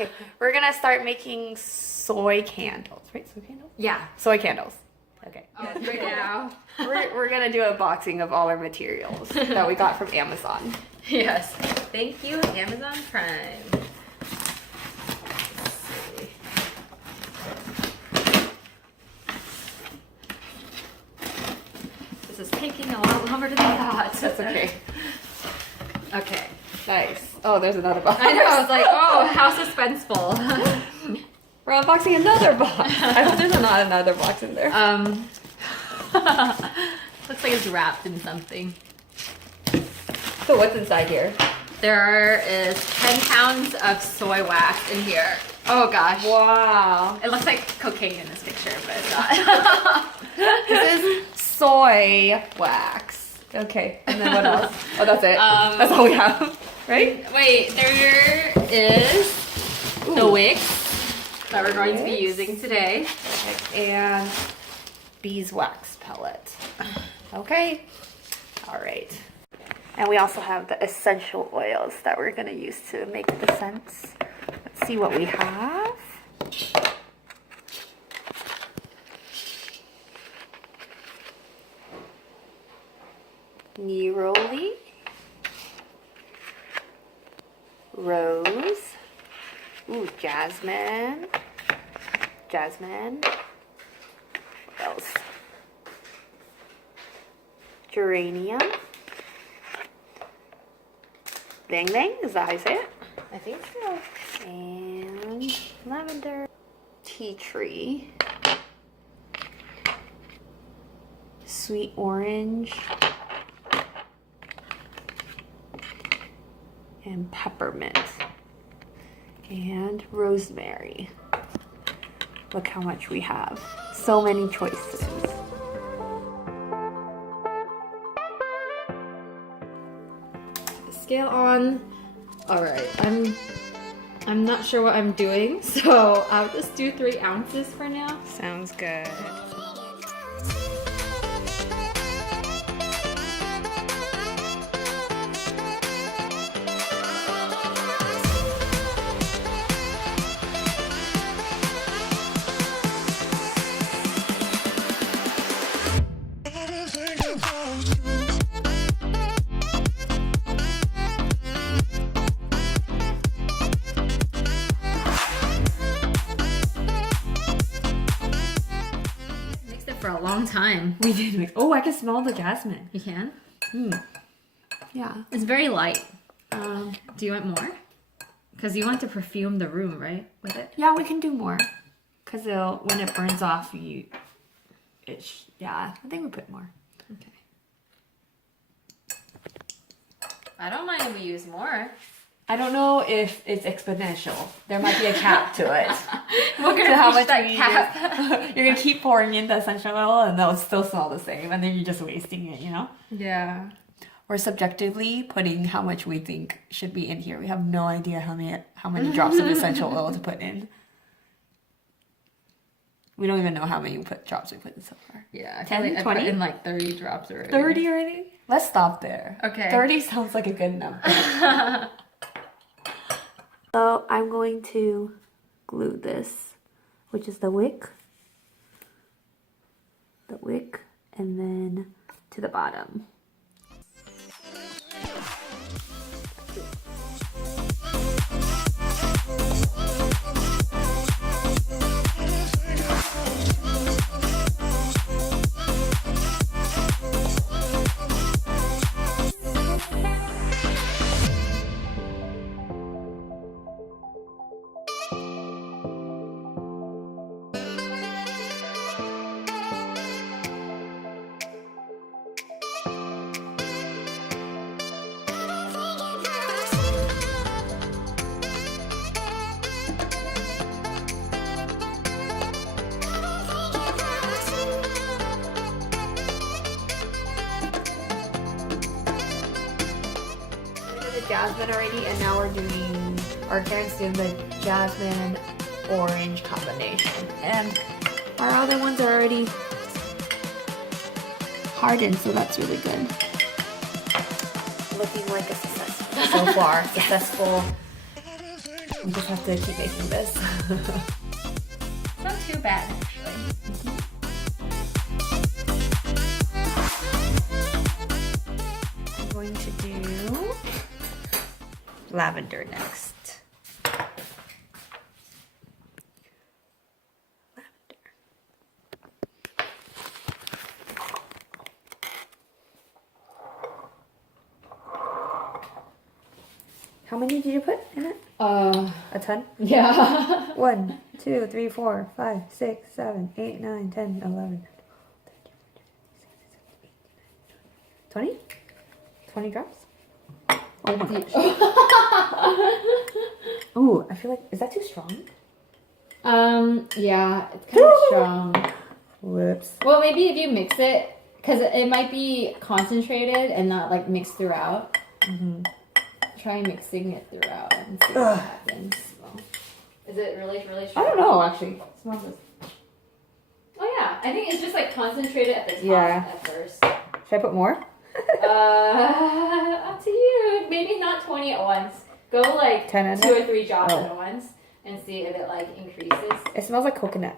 Okay, we're gonna start making soy candles, right? Soy candles? Yeah. Soy candles. Okay. Right now. We're gonna do a boxing of all our materials that we got from Amazon. Yes. Thank you, Amazon Prime. Let's see. This is taking a lot longer than I thought. That's okay. Okay. Nice. Oh, there's another box. I know. I was like, oh, how suspenseful. We're unboxing another box. I hope there's not another box in there. Looks like it's wrapped in something. So what's inside here? There is 10 pounds of soy wax in here. Oh gosh. Wow. It looks like cocaine in this picture, but it's not. This is soy wax. Okay. And then what else? Oh, that's it. That's all we have, right? Wait, there is the wicks that we're going to be Wicks. using today. And beeswax pellet. Okay. All right. And we also have the essential oils that we're going to use to make the scents. Let's see what we have. Neroli, rose, ooh, jasmine, what else? Geranium, bang bang, is that how you say it? I think so. And lavender, tea tree, sweet orange, and peppermint, and rosemary. Look how much we have. So many choices. The scale on. All right, I'm not sure what I'm doing, so I'll just do 3 ounces for now. Sounds good. Mixed it for a long time. We did make, oh, I can smell the jasmine. You can? Yeah. It's very light. Do you want more? Because you want to perfume the room, right? With it? Yeah, we can do more. Cause when it burns off, yeah, I think we put more. Okay. I don't mind if we use more. I don't know if it's exponential. There might be a cap to it. We're To gonna how reach much that we cap. use. You're gonna keep pouring in the essential oil and they'll still smell the same, and then you're just wasting it, you know? Yeah. We're subjectively putting how much we think should be in here. We have no idea how many drops of essential oil to put in. We don't even know how many drops we put in so far. Yeah. I 10, feel like I 20? put in like 30 drops already. 30 already? Let's stop there. Okay. 30 sounds like a good number. So I'm going to glue this, which is the wick, and then to the bottom. Jasmine already, and now our Karen's doing the jasmine orange combination, and our other ones are already hardened, so that's really good. Looking like a success so far. Successful We just have to keep making this. Not too bad, actually. I'm going to do lavender next. How many did you put in it? A ton? Yeah. 1, 2, 3, 4, 5, 6, 7, 8, 9, 10, 11, 20? 20 drops? Oh my gosh. Ooh, I feel like, is that too strong? Yeah, it's kind of strong. Whoops. Well, maybe if you mix it, because it might be concentrated and not like mixed throughout. Mm-hmm. Try mixing it throughout and see what happens. Well, is it really strong? I don't know, actually. Smell this. Oh yeah, I think it's just like concentrated at the top at first. Should I put more? Up to you. Maybe not 20 at once. Go like 10 at 2 or 3 drops Oh. at once and see if it like increases. It smells like coconut.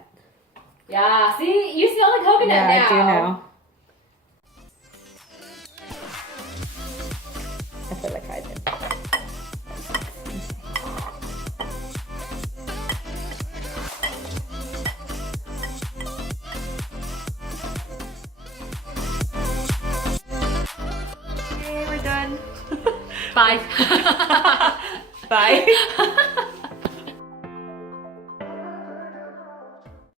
Yeah, see, you smell the coconut now. Yeah, I do now. I feel like I did. Okay, we're done. Bye. Bye.